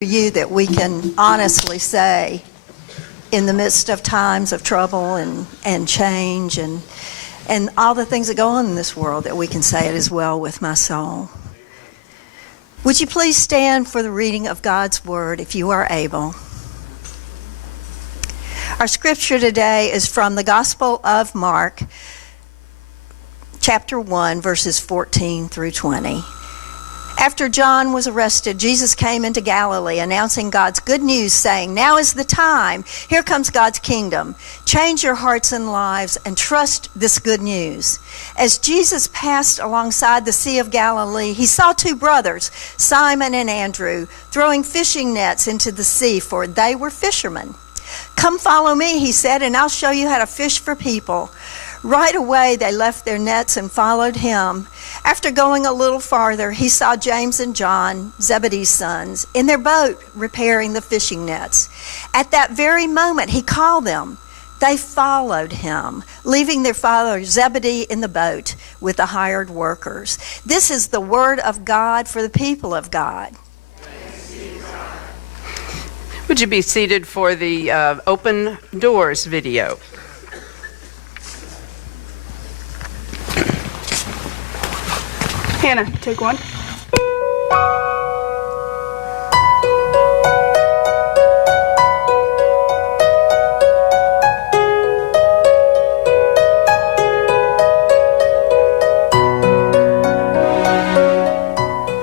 you that we can honestly say in the midst of times of trouble and change and all the things that go on in this world, that we can say it as well with my soul. Would you please stand for the reading of God's Word if you are able? Our scripture today is from the Gospel of Mark, chapter 1, verses 14 through 20. After John was arrested, Jesus came into Galilee announcing God's good news, saying, "Now is the time. Here comes God's kingdom. Change your hearts and lives and trust this good news." As Jesus passed alongside the Sea of Galilee, he saw two brothers, Simon and Andrew, throwing fishing nets into the sea, for they were fishermen. "Come follow me," he said, "and I'll show you how to fish for people." Right away, they left their nets and followed him. After going a little farther, he saw James and John, Zebedee's sons, in their boat repairing the fishing nets. At that very moment, he called them. They followed him, leaving their father Zebedee in the boat with the hired workers. This is the word of God for the people of God. Would you be seated for the Open Doors video? Hannah, take one.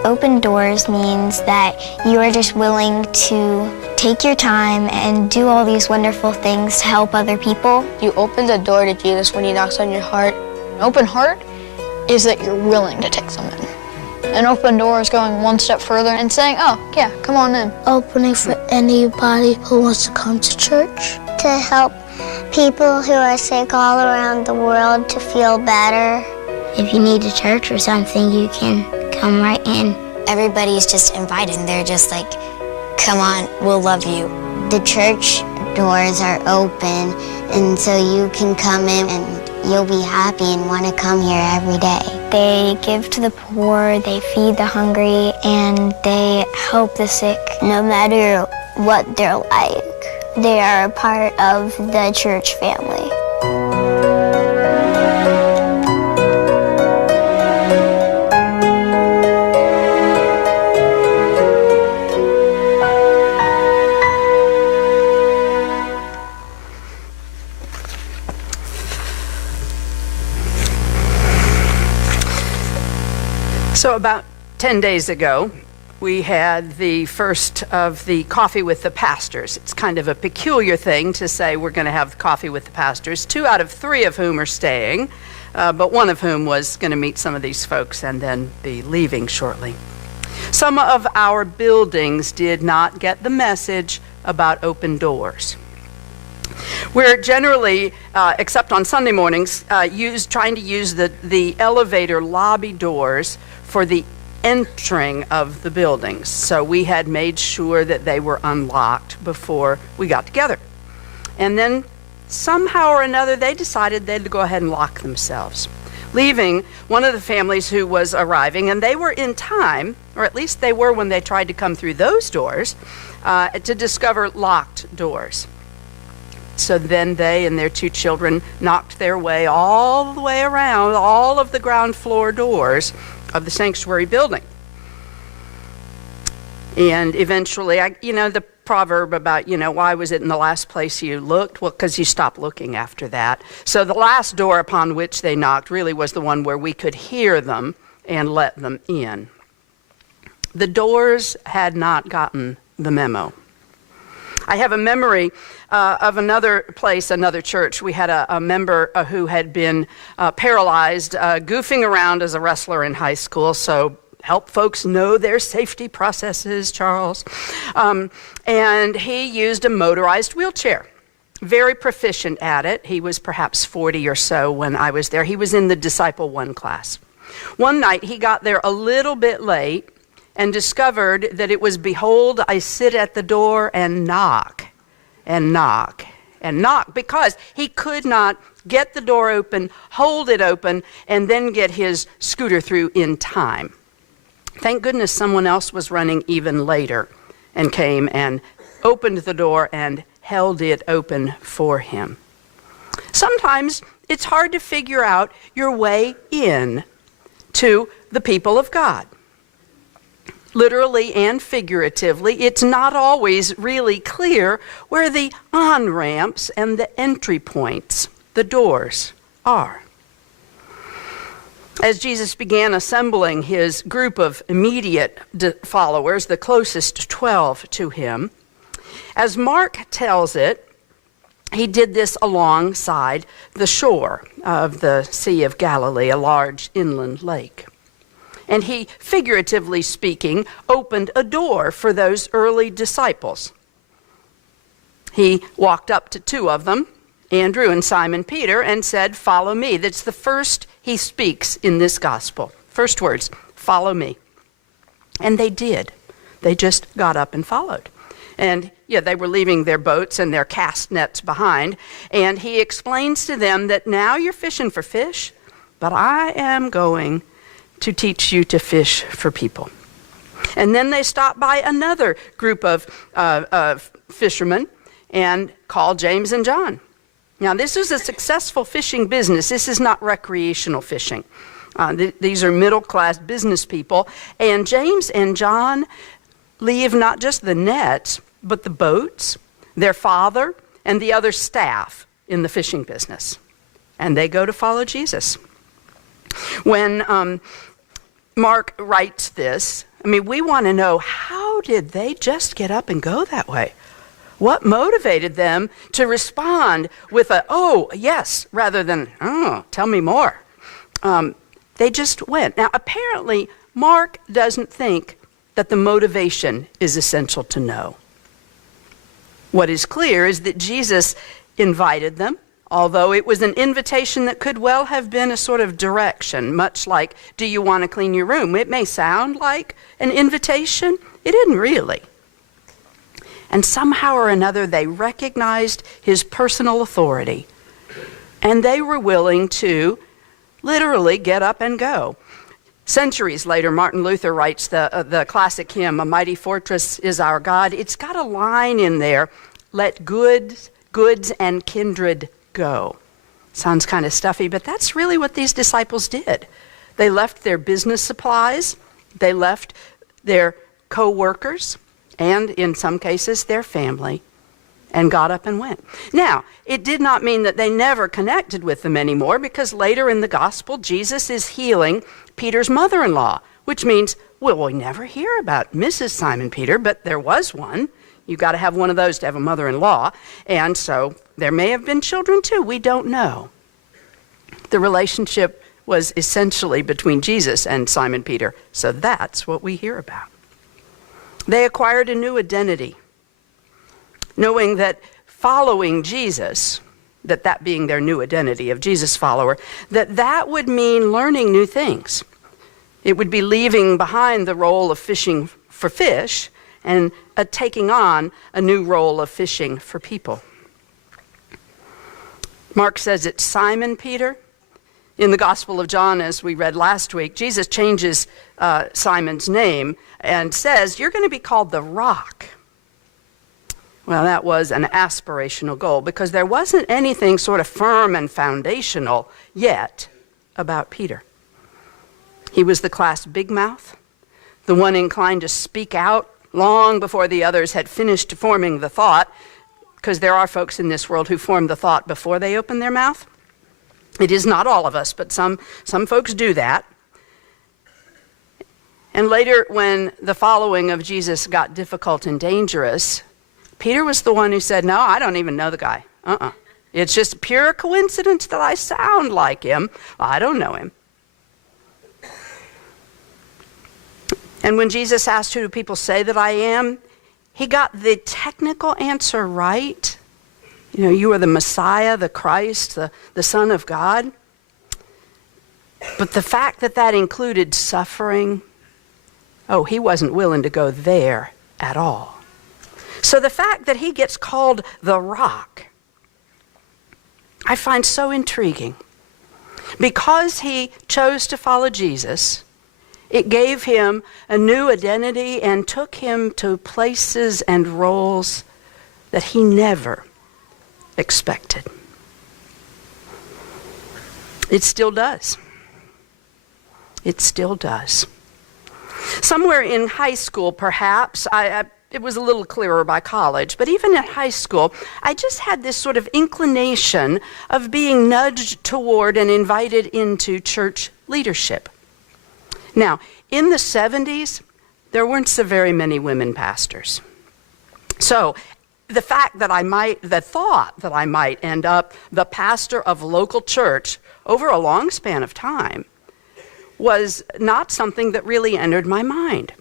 Open doors means that you are just willing to take your time and do all these wonderful things to help other people. You open the door to Jesus when he knocks on your heart. An open heart is that you're willing to take them in. An open door is going one step further and saying, "Oh, yeah, come on in." Opening for anybody who wants to come to church. To help people who are sick all around the world to feel better. If you need a church or something, you can come right in. Everybody's just invited, and they're just like, "Come on, we'll love you." The church doors are open, and so you can come in and you'll be happy and want to come here every day. They give to the poor, they feed the hungry, and they help the sick. No matter what they're like, they are a part of the church family. So about 10 days ago, we had the first of the Coffee with the Pastors. It's kind of a peculiar thing to say we're going to have coffee with the pastors, 2 out of 3 of whom are staying, but one of whom was going to meet some of these folks and then be leaving shortly. Some of our buildings did not get the message about open doors. We're generally, except on Sunday mornings, trying to use the elevator lobby doors for the entering of the buildings. So we had made sure that they were unlocked before we got together. And then somehow or another, they decided they'd go ahead and lock themselves, leaving one of the families who was arriving, and they were in time, or at least they were when they tried to come through those doors, to discover locked doors. So then they and their 2 children knocked their way all the way around all of the ground floor doors of the sanctuary building. And eventually, the proverb about, why was it in the last place you looked? Well, because you stopped looking after that. So the last door upon which they knocked really was the one where we could hear them and let them in. The doors had not gotten the memo. I have a memory of another place, another church. We had a member who had been paralyzed, goofing around as a wrestler in high school, so help folks know their safety processes, Charles. And he used a motorized wheelchair. Very proficient at it. He was perhaps 40 or so when I was there. He was in the Disciple 1 class. One night he got there a little bit late and discovered that it was, "Behold, I sit at the door and knock, and knock, and knock," because he could not get the door open, hold it open, and then get his scooter through in time. Thank goodness someone else was running even later and came and opened the door and held it open for him. Sometimes it's hard to figure out your way in to the people of God. Literally and figuratively, it's not always really clear where the on-ramps and the entry points, the doors, are. As Jesus began assembling his group of immediate followers, the closest 12 to him, as Mark tells it, he did this alongside the shore of the Sea of Galilee, a large inland lake. And he, figuratively speaking, opened a door for those early disciples. He walked up to two of them, Andrew and Simon Peter, and said, "Follow me." That's the first he speaks in this gospel. First words, "Follow me." And they did. They just got up and followed. And they were leaving their boats and their cast nets behind. And he explains to them that now you're fishing for fish, but I am going to teach you to fish for people. And then they stopped by another group of fishermen and called James and John. Now, this is a successful fishing business. This is not recreational fishing. These are middle-class business people. And James and John leave not just the nets, but the boats, their father, and the other staff in the fishing business. And they go to follow Jesus. When Mark writes this, we want to know, how did they just get up and go that way? What motivated them to respond with a, "Oh, yes," rather than, "Oh, tell me more"? They just went. Now, apparently, Mark doesn't think that the motivation is essential to know. What is clear is that Jesus invited them, although it was an invitation that could well have been a sort of direction, much like, "Do you want to clean your room?" It may sound like an invitation. It isn't really. And somehow or another, they recognized his personal authority, and they were willing to literally get up and go. Centuries later, Martin Luther writes the classic hymn, "A Mighty Fortress is Our God." It's got a line in there, "Let goods and kindred go." Sounds kind of stuffy, but that's really what these disciples did. They left their business supplies, they left their co-workers, and in some cases their family, and got up and went. Now, it did not mean that they never connected with them anymore, because later in the gospel, Jesus is healing Peter's mother-in-law, which means, well, we never hear about Mrs. Simon Peter, but there was one. You got to have one of those to have a mother-in-law. And so there may have been children too. We don't know. The relationship was essentially between Jesus and Simon Peter. So that's what we hear about. They acquired a new identity, knowing that following Jesus, that being their new identity of Jesus follower, that would mean learning new things. It would be leaving behind the role of fishing for fish and taking on a new role of fishing for people. Mark says it's Simon Peter. In the Gospel of John, as we read last week, Jesus changes Simon's name and says, "You're going to be called the Rock." Well, that was an aspirational goal, because there wasn't anything sort of firm and foundational yet about Peter. He was the class big mouth, the one inclined to speak out long before the others had finished forming the thought, because there are folks in this world who form the thought before they open their mouth. It is not all of us, but some folks do that. And later, when the following of Jesus got difficult and dangerous, Peter was the one who said, "No, I don't even know the guy. It's just pure coincidence that I sound like him. I don't know him." And when Jesus asked, "Who do people say that I am?" he got the technical answer right. You are the Messiah, the Christ, the Son of God. But the fact that included suffering, he wasn't willing to go there at all. So the fact that he gets called the Rock, I find so intriguing. Because he chose to follow Jesus, It gave him a new identity and took him to places and roles that he never expected. It still does. It still does. Somewhere in high school, perhaps, it was a little clearer by college, but even in high school, I just had this sort of inclination of being nudged toward and invited into church leadership. Now, in the 70s, there weren't so very many women pastors. So the thought that I might end up the pastor of a local church over a long span of time was not something that really entered my mind.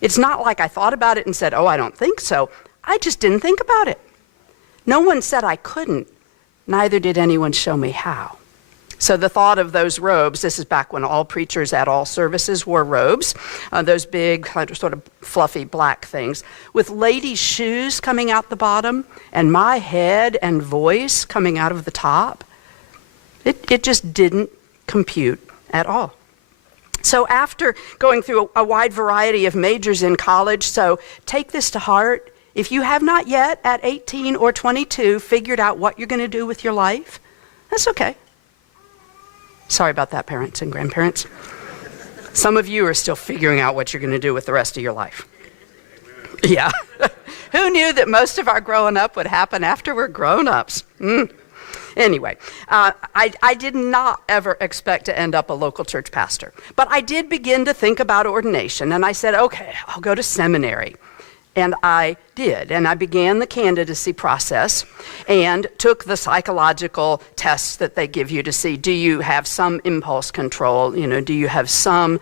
It's not like I thought about it and said, oh, I don't think so. I just didn't think about it. No one said I couldn't. Neither did anyone show me how. So the thought of those robes, this is back when all preachers at all services wore robes, those big, sort of fluffy black things, with ladies' shoes coming out the bottom and my head and voice coming out of the top. It just didn't compute at all. So after going through a wide variety of majors in college, so take this to heart. If you have not yet, at 18 or 22, figured out what you're going to do with your life, that's okay. Sorry about that, parents and grandparents. Some of you are still figuring out what you're going to do with the rest of your life. Yeah. Who knew that most of our growing up would happen after we're grown-ups? Anyway, I did not ever expect to end up a local church pastor. But I did begin to think about ordination, and I said, okay, I'll go to seminary. And I did, and I began the candidacy process and took the psychological tests that they give you to see, do you have some impulse control, do you have some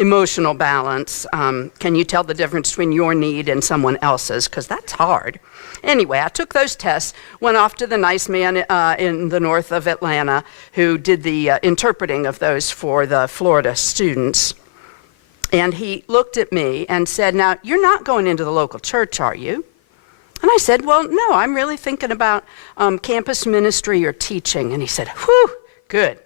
emotional balance, can you tell the difference between your need and someone else's, because that's hard. Anyway, I took those tests, went off to the nice man in the north of Atlanta who did the interpreting of those for the Florida students. And he looked at me and said, now, you're not going into the local church, are you? And I said, well, no, I'm really thinking about campus ministry or teaching. And he said, whew, good.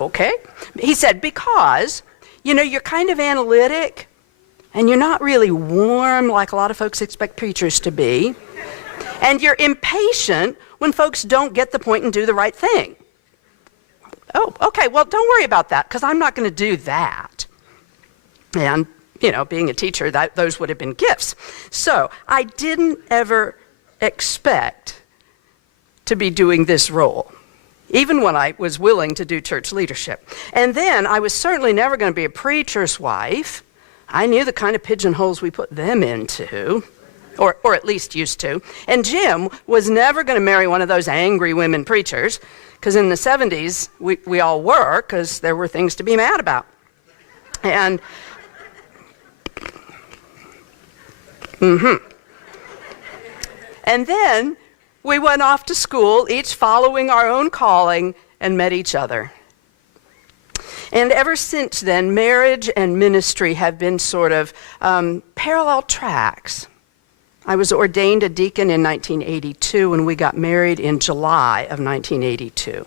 Okay. He said, because, you're kind of analytic and you're not really warm like a lot of folks expect preachers to be. And you're impatient when folks don't get the point and do the right thing. Oh, okay, well, don't worry about that, because I'm not going to do that. And, being a teacher, those would have been gifts. So I didn't ever expect to be doing this role, even when I was willing to do church leadership. And then I was certainly never going to be a preacher's wife. I knew the kind of pigeonholes we put them into, or at least used to. And Jim was never going to marry one of those angry women preachers, because in the 70s, we all were, because there were things to be mad about. And, And then we went off to school, each following our own calling, and met each other. And ever since then, marriage and ministry have been sort of parallel tracks. I was ordained a deacon in 1982, and we got married in July of 1982.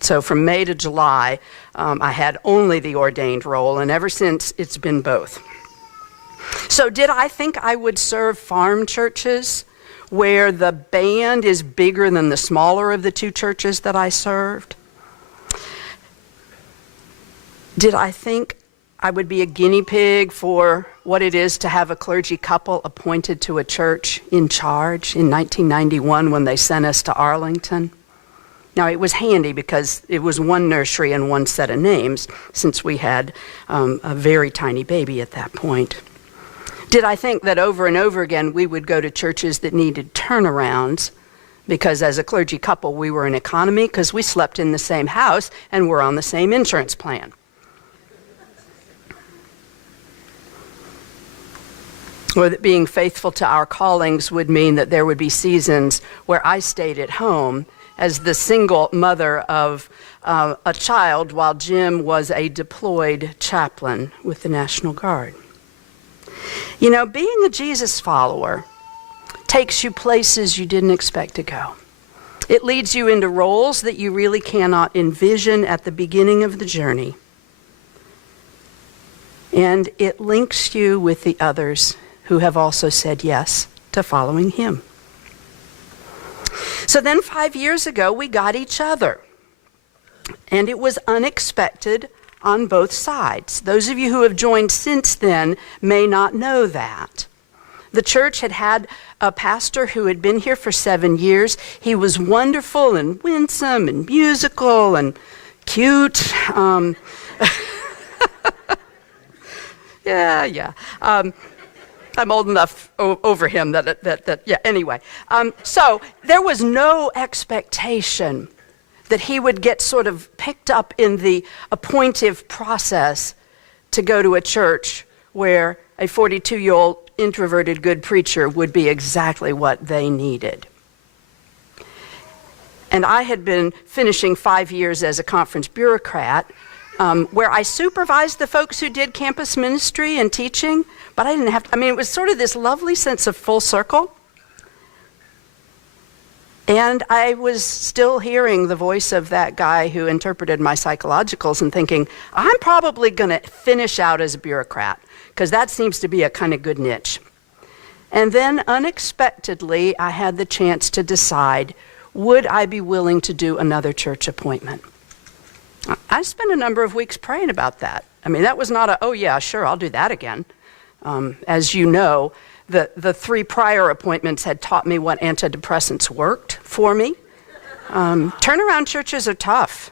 So from May to July, I had only the ordained role, and ever since, it's been both. So did I think I would serve farm churches where the band is bigger than the smaller of the two churches that I served? Did I think I would be a guinea pig for what it is to have a clergy couple appointed to a church in charge in 1991 when they sent us to Arlington? Now, it was handy because it was one nursery and one set of names, since we had a very tiny baby at that point. Did I think that over and over again we would go to churches that needed turnarounds because as a clergy couple we were in economy because we slept in the same house and were on the same insurance plan? Or that being faithful to our callings would mean that there would be seasons where I stayed at home as the single mother of a child while Jim was a deployed chaplain with the National Guard. Being a Jesus follower takes you places you didn't expect to go. It leads you into roles that you really cannot envision at the beginning of the journey. And it links you with the others who have also said yes to following him. So then 5 years ago, we got each other. And it was unexpected on both sides. Those of you who have joined since then may not know that. The church had had a pastor who had been here for 7 years. He was wonderful and winsome and musical and cute. Yeah. I'm old enough over him that anyway. So there was no expectation that he would get sort of picked up in the appointive process to go to a church where a 42-year-old introverted good preacher would be exactly what they needed. And I had been finishing 5 years as a conference bureaucrat, where I supervised the folks who did campus ministry and teaching, but I didn't have to, it was sort of this lovely sense of full circle. And I was still hearing the voice of that guy who interpreted my psychologicals and thinking, I'm probably going to finish out as a bureaucrat, because that seems to be a kind of good niche. And then unexpectedly, I had the chance to decide, would I be willing to do another church appointment? I spent a number of weeks praying about that. That was not oh yeah, sure, I'll do that again. As you know, the 3 prior appointments had taught me what antidepressants worked for me. Turnaround churches are tough.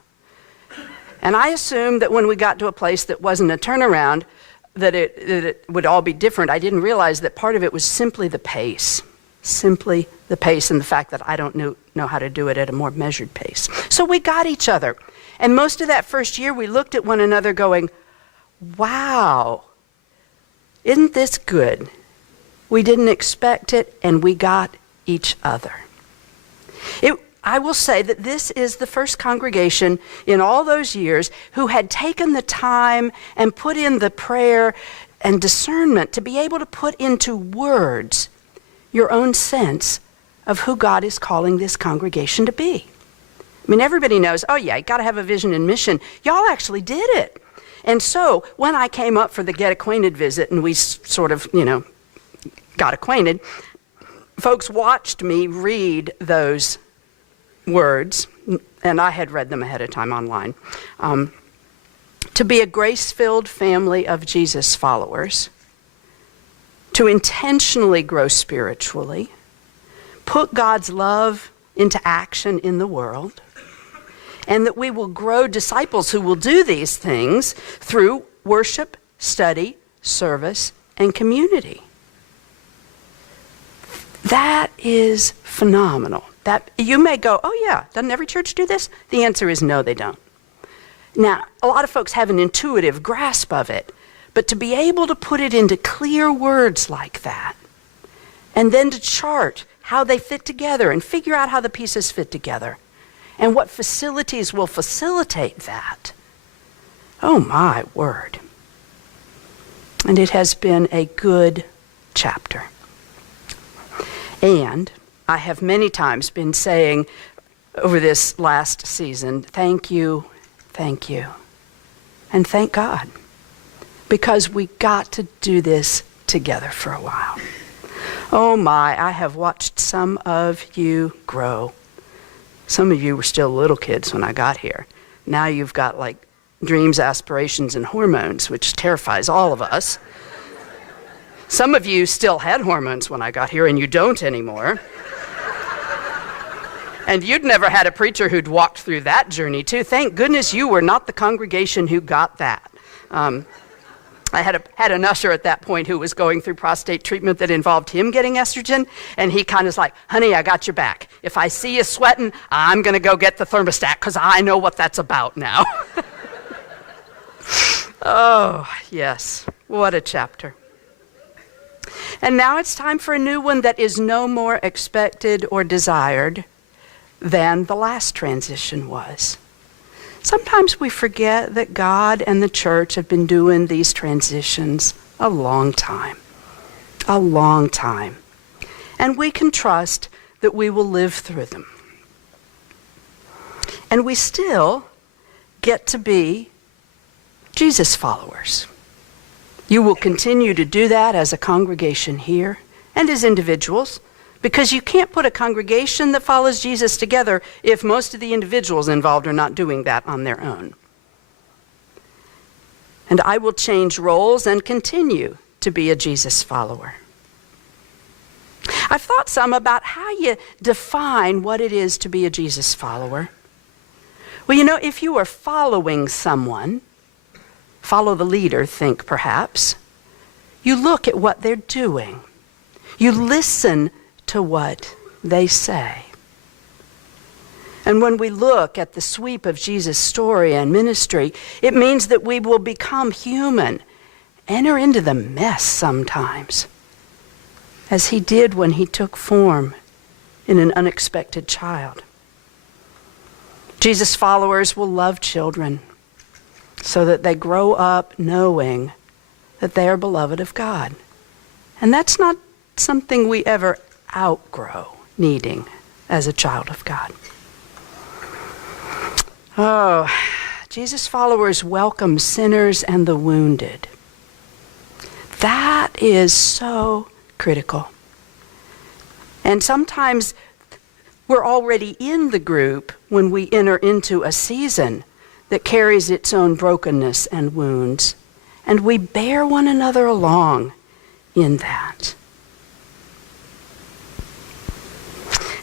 And I assumed that when we got to a place that wasn't a turnaround, that it would all be different. I didn't realize that part of it was simply the pace. Simply the pace and the fact that I don't know how to do it at a more measured pace. So we got each other. And most of that first year, we looked at one another going, wow, isn't this good? We didn't expect it, and we got each other. I will say that this is the first congregation in all those years who had taken the time and put in the prayer and discernment to be able to put into words your own sense of who God is calling this congregation to be. Everybody knows, oh yeah, you got to have a vision and mission. Y'all actually did it. And so when I came up for the get acquainted visit and we sort of, got acquainted, folks watched me read those words, and I had read them ahead of time online, to be a grace-filled family of Jesus followers, to intentionally grow spiritually, put God's love into action in the world, and that we will grow disciples who will do these things through worship, study, service, and community. That is phenomenal. That you may go, oh yeah, doesn't every church do this? The answer is no, they don't. Now, a lot of folks have an intuitive grasp of it, but to be able to put it into clear words like that, and then to chart how they fit together and figure out how the pieces fit together, and what facilities will facilitate that. Oh my word. And it has been a good chapter. And I have many times been saying over this last season, thank you, and thank God. Because we got to do this together for a while. Oh my, I have watched some of you grow. Some of you were still little kids when I got here. Now you've got dreams, aspirations, and hormones, which terrifies all of us. Some of you still had hormones when I got here, and you don't anymore. And you'd never had a preacher who'd walked through that journey, too. Thank goodness you were not the congregation who got that. I had an usher at that point who was going through prostate treatment that involved him getting estrogen, and he kind of was like, honey, I got your back. If I see you sweating, I'm going to go get the thermostat because I know what that's about now. Oh, yes. What a chapter. And now it's time for a new one that is no more expected or desired than the last transition was. Sometimes we forget that God and the church have been doing these transitions a long time. And we can trust that we will live through them. And we still get to be Jesus followers. You will continue to do that as a congregation here and as individuals, because you can't put a congregation that follows Jesus together if most of the individuals involved are not doing that on their own. And I will change roles and continue to be a Jesus follower. I've thought some about how you define what it is to be a Jesus follower. Well, you know, if you are following someone, follow the leader, think perhaps, you look at what they're doing. You listen to what they say. And when we look at the sweep of Jesus' story and ministry, it means that we will become human, enter into the mess sometimes, as he did when he took form in an unexpected child. Jesus' followers will love children so that they grow up knowing that they are beloved of God. And that's not something we ever outgrow needing as a child of God. Oh, Jesus' followers welcome sinners and the wounded. That is so critical. And sometimes we're already in the group when we enter into a season that carries its own brokenness and wounds, and we bear one another along in that.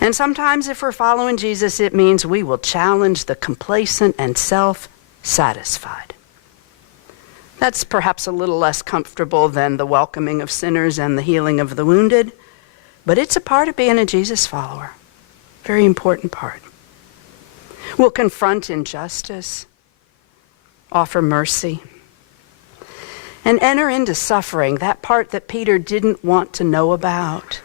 And sometimes if we're following Jesus, it means we will challenge the complacent and self-satisfied. That's perhaps a little less comfortable than the welcoming of sinners and the healing of the wounded, but it's a part of being a Jesus follower. Very important part. We'll confront injustice, offer mercy, and enter into suffering. That part that Peter didn't want to know about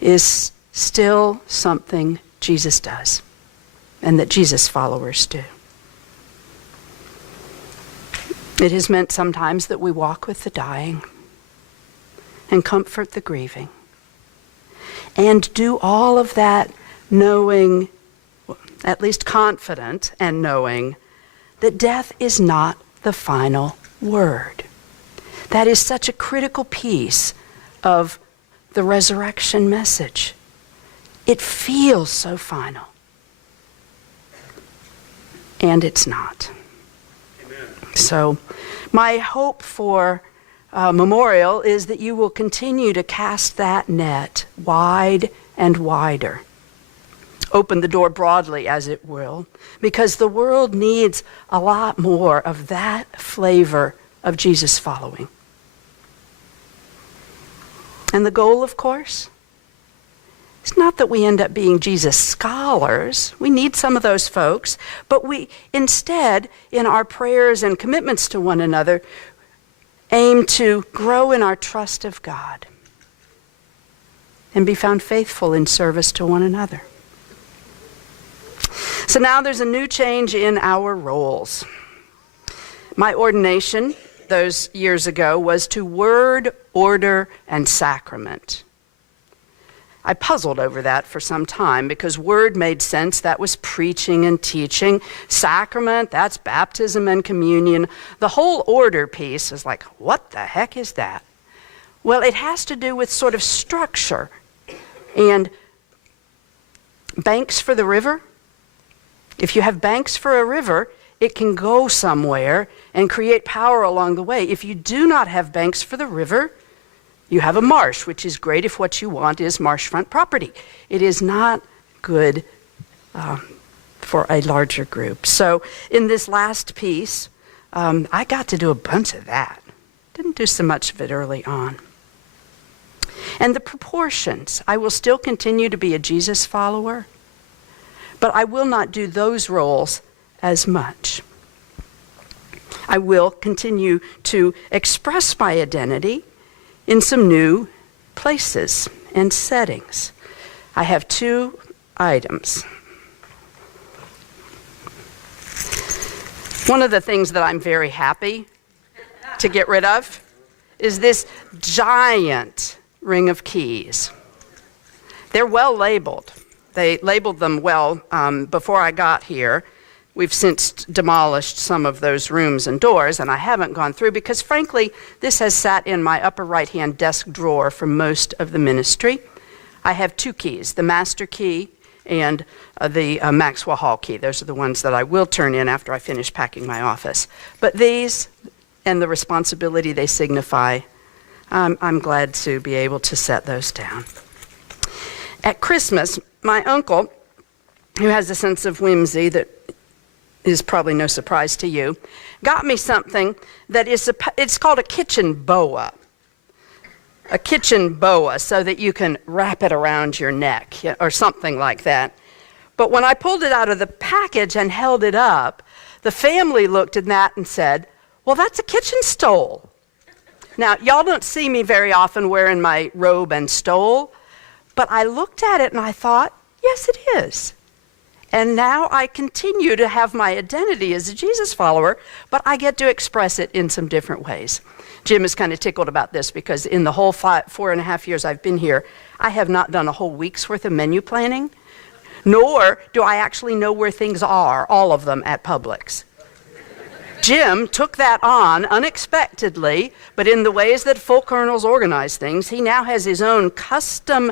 is still something Jesus does and that Jesus followers do. It has meant sometimes that we walk with the dying and comfort the grieving and do all of that knowing, at least confident and knowing, that death is not the final word. That is such a critical piece of the resurrection message. It feels so final. And it's not. Amen. So my hope for Memorial is that you will continue to cast that net wide and wider. Open the door broadly, as it will, because the world needs a lot more of that flavor of Jesus following. And the goal, of course, it's not that we end up being Jesus scholars. We need some of those folks. But we instead, in our prayers and commitments to one another, aim to grow in our trust of God and be found faithful in service to one another. So now there's a new change in our roles. My ordination those years ago was to word, order, and sacrament. I puzzled over that for some time because word made sense. That was preaching and teaching. Sacrament, that's baptism and communion. The whole order piece is like, what the heck is that? Well, it has to do with sort of structure. And banks for the river. If you have banks for a river, it can go somewhere and create power along the way. If you do not have banks for the river, you have a marsh, which is great if what you want is marshfront property. It is not good for a larger group. So in this last piece, I got to do a bunch of that. Didn't do so much of it early on. And the proportions, I will still continue to be a Jesus follower, but I will not do those roles as much. I will continue to express my identity in some new places and settings. I have 2 items. One of the things that I'm very happy to get rid of is this giant ring of keys. They're well labeled. They labeled them well before I got here. We've since demolished some of those rooms and doors, and I haven't gone through because, frankly, this has sat in my upper right-hand desk drawer for most of the ministry. I have 2 keys, the master key and the Maxwell Hall key. Those are the ones that I will turn in after I finish packing my office. But these and the responsibility they signify, I'm glad to be able to set those down. At Christmas, my uncle, who has a sense of whimsy that is probably no surprise to you, got me something that it's called a kitchen boa. A kitchen boa, so that you can wrap it around your neck or something like that. But when I pulled it out of the package and held it up, the family looked at that and said, "Well, that's a kitchen stole." Now, y'all don't see me very often wearing my robe and stole, but I looked at it and I thought, yes, it is. And now I continue to have my identity as a Jesus follower, but I get to express it in some different ways. Jim is kind of tickled about this because in the whole 4.5 years I've been here, I have not done a whole week's worth of menu planning, nor do I actually know where things are, all of them, at Publix. Jim took that on unexpectedly, but in the ways that full kernels organize things, he now has his own custom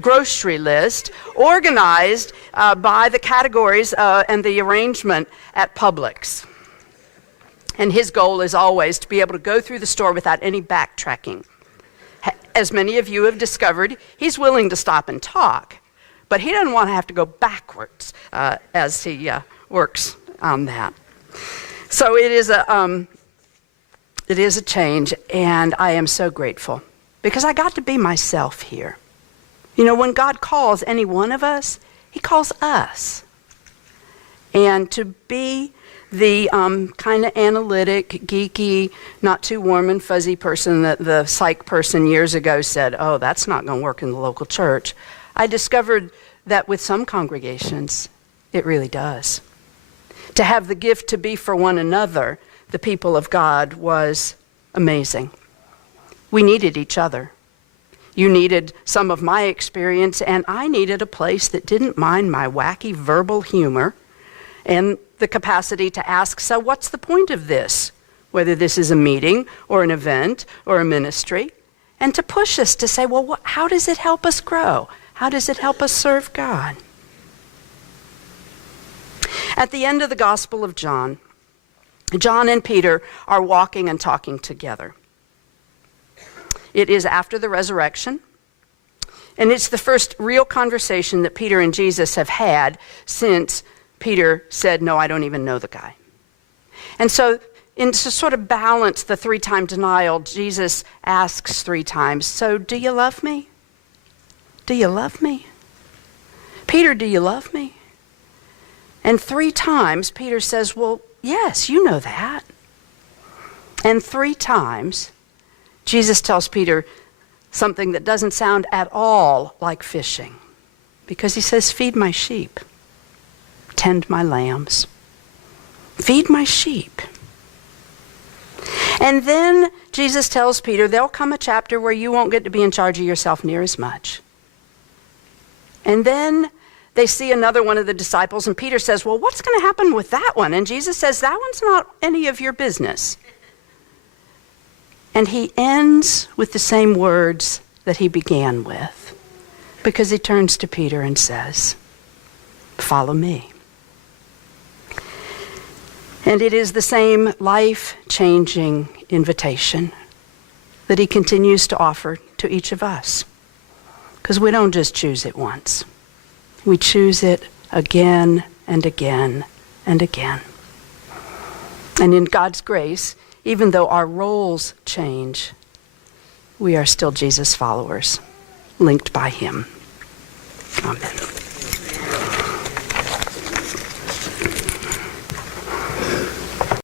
grocery list organized by the categories and the arrangement at Publix. And his goal is always to be able to go through the store without any backtracking. As many of you have discovered, he's willing to stop and talk, but he doesn't want to have to go backwards as he works on that. So it is a change, and I am so grateful because I got to be myself here. You know, when God calls any one of us, he calls us. And to be the kind of analytic, geeky, not too warm and fuzzy person that the psych person years ago said, "Oh, that's not going to work in the local church," I discovered that with some congregations, it really does. To have the gift to be for one another, the people of God, was amazing. We needed each other. You needed some of my experience, and I needed a place that didn't mind my wacky verbal humor and the capacity to ask, so what's the point of this? Whether this is a meeting or an event or a ministry, and to push us to say, well, how does it help us grow? How does it help us serve God? At the end of the Gospel of John, John and Peter are walking and talking together. It is after the resurrection, and it's the first real conversation that Peter and Jesus have had since Peter said, "No, I don't even know the guy." And so, to sort of balance the 3-time denial, Jesus asks 3 times, "So do you love me? Do you love me? Peter, do you love me?" And 3 times Peter says, "Well, yes, you know that." And 3 times Jesus tells Peter something that doesn't sound at all like fishing, because he says, "Feed my sheep, tend my lambs, feed my sheep." And then Jesus tells Peter, there'll come a chapter where you won't get to be in charge of yourself near as much. And then they see another one of the disciples, and Peter says, "Well, what's going to happen with that one?" And Jesus says, "That one's not any of your business." And he ends with the same words that he began with, because he turns to Peter and says, "Follow me." And it is the same life-changing invitation that he continues to offer to each of us, because we don't just choose it once. We choose it again and again and again. And in God's grace, even though our roles change, we are still Jesus followers, linked by him. Amen.